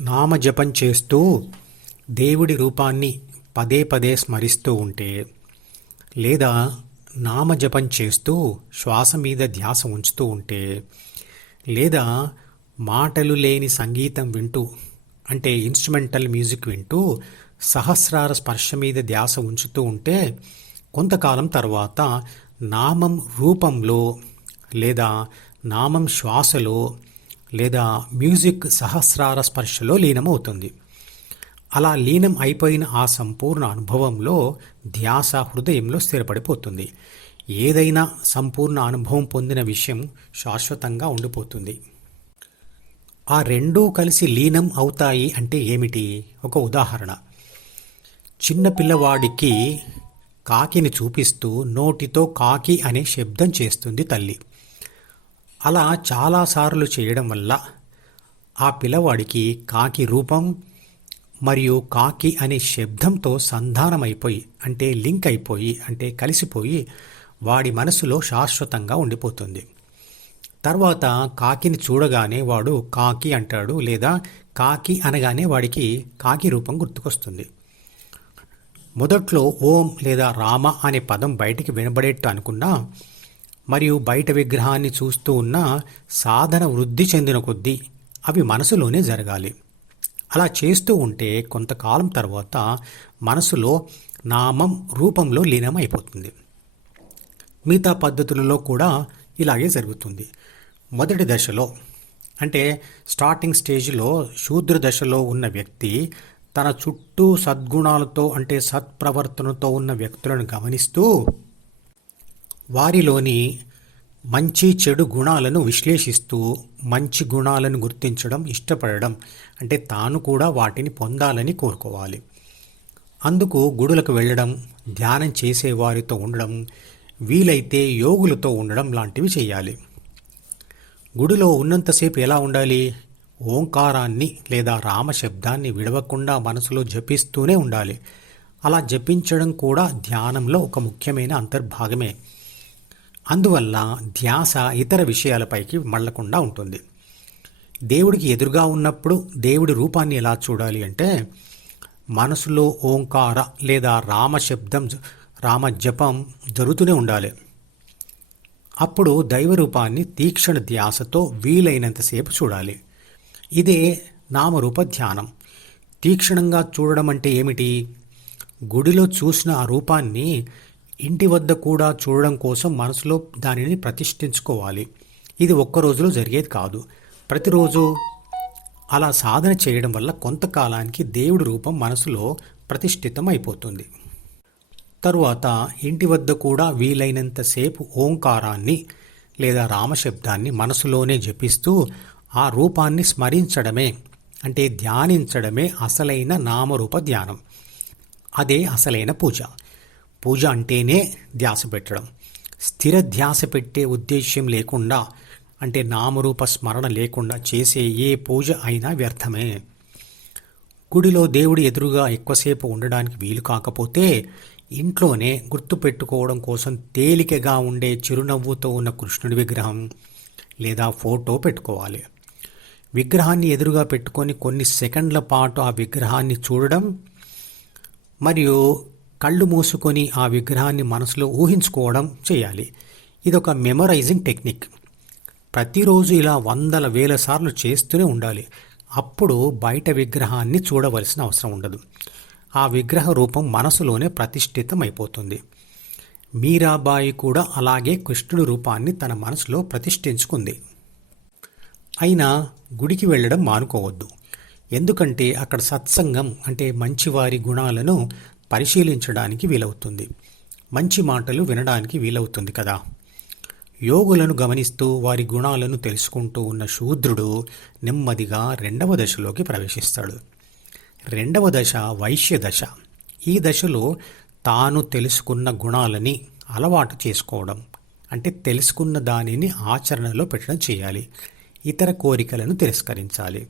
నామజపం చేస్తూ దేవుడి రూపాన్ని పదే పదే స్మరిస్తూ ఉంటే లేదా నామజపం చేస్తూ శ్వాస మీద ధ్యాస ఉంచుతూ ఉంటే లేదా మాటలు లేని సంగీతం వింటూ అంటే ఇన్స్ట్రుమెంటల్ మ్యూజిక్ వింటూ సహస్రార స్పర్శ మీద ధ్యాస ఉంచుతూ ఉంటే కొంతకాలం తర్వాత నామం రూపంలో లేదా నామం శ్వాసలో లేదా మ్యూజిక్ సహస్రార స్పర్శలో లీనమవుతుంది. అలా లీనం అయిపోయిన ఆ సంపూర్ణ అనుభవంలో ధ్యాస హృదయంలో స్థిరపడిపోతుంది. ఏదైనా సంపూర్ణ అనుభవం పొందిన విషయం శాశ్వతంగా ఉండిపోతుంది. ఆ రెండూ కలిసి లీనం అవుతాయి అంటే ఏమిటి? ఒక ఉదాహరణ. చిన్న పిల్లవాడికి కాకిని చూపిస్తూ నోటితో కాకి అనే శబ్దం చేస్తుంది తల్లి. అలా చాలాసార్లు చేయడం వల్ల ఆ పిల్లవాడికి కాకి రూపం మరియు కాకి అనే శబ్దంతో సంధానమైపోయి అంటే లింక్ అయిపోయి అంటే కలిసిపోయి వాడి మనసులో శాశ్వతంగా ఉండిపోతుంది. తర్వాత కాకిని చూడగానే వాడు కాకి అంటాడు లేదా కాకి అనగానే వాడికి కాకి రూపం గుర్తుకొస్తుంది. మొదట్లో ఓం లేదా రామ అనే పదం బయటికి వినబడేట్టు అనుకున్నా మరియు బయట విగ్రహాన్ని చూస్తూ ఉన్న సాధన వృద్ధి చెందిన కొద్దీ అవి మనసులోనే జరగాలి. అలా చేస్తూ ఉంటే కొంతకాలం తర్వాత మనసులో నామం రూపంలో లీనమైపోతుంది. మిగతా పద్ధతులలో కూడా ఇలాగే జరుగుతుంది. మొదటి దశలో అంటే స్టార్టింగ్ స్టేజ్లో శూద్ర దశలో ఉన్న వ్యక్తి తన చుట్టూ సద్గుణాలతో అంటే సత్ప్రవర్తనతో ఉన్న వ్యక్తులను గమనిస్తూ వారిలోని మంచి చెడు గుణాలను విశ్లేషిస్తూ మంచి గుణాలను గుర్తించడం ఇష్టపడడం. అంటే తాను కూడా వాటిని పొందాలని కోరుకోవాలి. అందుకు గుడులకు వెళ్ళడం ధ్యానం చేసే వారితో ఉండడం వీలైతే యోగులతో ఉండడం లాంటివి చేయాలి. గుడిలో ఉన్నంతసేపు ఎలా ఉండాలి? ఓంకారాన్ని లేదా రామశబ్దాన్ని విడవకుండా మనసులో జపిస్తూనే ఉండాలి. అలా జపించడం కూడా ధ్యానంలో ఒక ముఖ్యమైన అంతర్భాగమే. అందువల్ల ధ్యాస ఇతర విషయాలపైకి మళ్ళకుండా ఉంటుంది. దేవుడికి ఎదురుగా ఉన్నప్పుడు దేవుడి రూపాన్ని ఎలా చూడాలి అంటే మనసులో ఓంకార లేదా రామ శబ్దం రామ జపం జరుగుతూనే ఉండాలి. అప్పుడు దైవ రూపాన్ని తీక్షణ ధ్యాసతో వీలైనంతసేపు చూడాలి. ఇదే నామరూప ధ్యానం. తీక్షణంగా చూడడం అంటే ఏమిటి? గుడిలో చూసిన ఆ రూపాన్ని ఇంటి వద్ద కూడా చూడడం కోసం మనసులో దానిని ప్రతిష్ఠించుకోవాలి. ఇది ఒక్క రోజులో జరిగేది కాదు. ప్రతిరోజు అలా సాధన చేయడం వల్ల కొంతకాలానికి దేవుడి రూపం మనసులో ప్రతిష్ఠితం అయిపోతుంది తరువాత ఇంటి వద్ద కూడా వీలైనంతసేపు ఓంకారాన్ని లేదా రామశబ్దాన్ని మనసులోనే జపిస్తూ ఆ రూపాన్ని స్మరించడమే అంటే ధ్యానించడమే అసలైన నామరూప ధ్యానం. అదే అసలైన పూజ. పూజ అంటేనే ధ్యాస పెట్టడం. స్థిర ధ్యాస పెట్టే ఉద్దేశ్యం లేకుండా అంటే నామరూప స్మరణ లేకుండా చేసే ఏ పూజ అయినా వ్యర్థమే. గుడిలో దేవుడి ఎదురుగా ఎక్కువసేపు ఉండడానికి వీలు కాకపోతే ఇంట్లోనే గుర్తుపెట్టుకోవడం కోసం తేలికగా ఉండే చిరునవ్వుతో ఉన్న కృష్ణుడి విగ్రహం లేదా ఫోటో పెట్టుకోవాలి. విగ్రహాన్ని ఎదురుగా పెట్టుకొని కొన్ని సెకండ్ల పాటు ఆ విగ్రహాన్ని చూడడం మరియు కళ్ళు మూసుకొని ఆ విగ్రహాన్ని మనసులో ఊహించుకోవడం చేయాలి. ఇదొక మెమరైజింగ్ టెక్నిక్ ప్రతిరోజు ఇలా వందల వేల సార్లు చేస్తూనే ఉండాలి. అప్పుడు బయట విగ్రహాన్ని చూడవలసిన అవసరం ఉండదు. ఆ విగ్రహ రూపం మనసులోనే ప్రతిష్ఠితం అయిపోతుంది మీరాబాయి కూడా అలాగే కృష్ణుడి రూపాన్ని తన మనసులో ప్రతిష్ఠించుకుంది. అయినా గుడికి వెళ్ళడం మానుకోవద్దు. ఎందుకంటే అక్కడ సత్సంగం అంటే మంచివారి గుణాలను పరిశీలించడానికి వీలవుతుంది. మంచి మాటలు వినడానికి వీలవుతుంది కదా. యోగులను గమనిస్తూ వారి గుణాలను తెలుసుకుంటూ ఉన్న శూద్రుడు నెమ్మదిగా రెండవ దశలోకి ప్రవేశిస్తాడు. రెండవ దశ వైశ్య దశ. ఈ దశలో తాను తెలుసుకున్న గుణాలని అలవాటు చేసుకోవడం అంటే తెలుసుకున్న దానిని ఆచరణలో పెట్టడం చేయాలి. ఇతర కోరికలను తిరస్కరించాలి.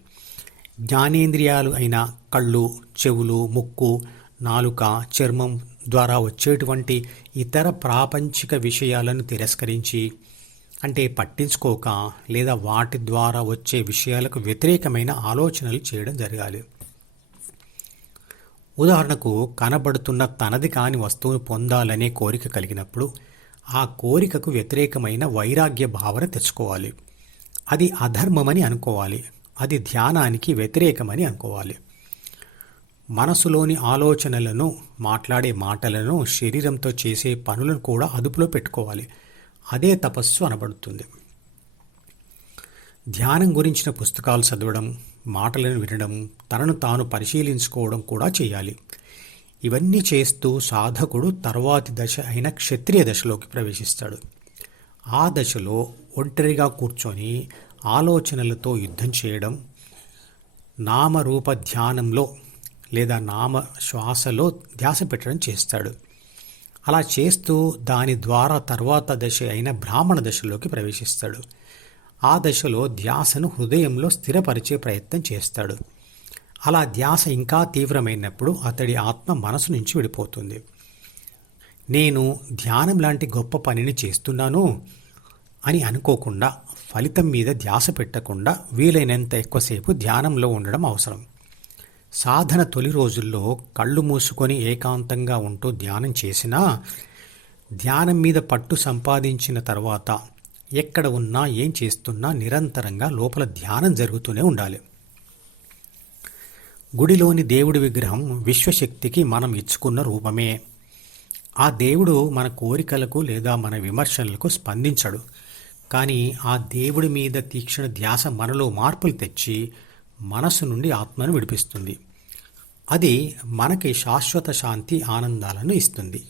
జ్ఞానేంద్రియాలు అయిన కళ్ళు చెవులు ముక్కు నాలుక చర్మం ద్వారా వచ్చేటువంటి ఇతర ప్రాపంచిక విషయాలను తిరస్కరించి అంటే పట్టించుకోక లేదా వాటి ద్వారా వచ్చే విషయాలకు వ్యతిరేకమైన ఆలోచనలు చేయడం జరగాలి. ఉదాహరణకు కనబడుతున్న తనది కాని వస్తువును పొందాలనే కోరిక కలిగినప్పుడు ఆ కోరికకు వ్యతిరేకమైన వైరాగ్య భావన తెచ్చుకోవాలి. అది అధర్మమని అనుకోవాలి. అది ధ్యానానికి వ్యతిరేకమని అనుకోవాలి. మనసులోని ఆలోచనలను మాట్లాడే మాటలను శరీరంతో చేసే పనులను కూడా అదుపులో పెట్టుకోవాలి. అదే తపస్సు అనబడుతుంది. ధ్యానం గురించిన పుస్తకాలు చదవడం మాటలను వినడం తనను తాను పరిశీలించుకోవడం కూడా చేయాలి. ఇవన్నీ చేస్తూ సాధకుడు తర్వాతి దశ అయిన క్షత్రియ దశలోకి ప్రవేశిస్తాడు. ఆ దశలో ఒంటరిగా కూర్చొని ఆలోచనలతో యుద్ధం చేయడం నామరూప ధ్యానంలో లేదా నామ శ్వాసలో ధ్యాస పెట్టడం చేస్తాడు. అలా చేస్తూ దాని ద్వారా తర్వాత దశ అయిన బ్రాహ్మణ దశలోకి ప్రవేశిస్తాడు. ఆ దశలో ధ్యాసను హృదయంలో స్థిరపరిచే ప్రయత్నం చేస్తాడు. అలా ధ్యాస ఇంకా తీవ్రమైనప్పుడు అతడి ఆత్మ మనసు నుంచి విడిపోతుంది. నేను ధ్యానం లాంటి గొప్ప పనిని చేస్తున్నాను అని అనుకోకుండా ఫలితం మీద ధ్యాస పెట్టకుండా వీలైనంత ఎక్కువసేపు ధ్యానంలో ఉండడం అవసరం. సాధన తొలి రోజుల్లో కళ్ళు మూసుకొని ఏకాంతంగా ఉంటూ ధ్యానం చేసినా ధ్యానం మీద పట్టు సంపాదించిన తర్వాత ఎక్కడ ఉన్నా ఏం చేస్తున్నా నిరంతరంగా లోపల ధ్యానం జరుగుతూనే ఉండాలి. గుడిలోని దేవుడి విగ్రహం విశ్వశక్తికి మనం ఇచ్చుకున్న రూపమే. ఆ దేవుడు మన కోరికలకు లేదా మన విమర్శలకు స్పందించడు. కానీ ఆ దేవుడి మీద తీక్షణ ధ్యాస మనలో మార్పులు తెచ్చి మనసు నుండి ఆత్మను విడిపిస్తుంది. అది మనకి శాశ్వత శాంతి ఆనందాలను ఇస్తుంది.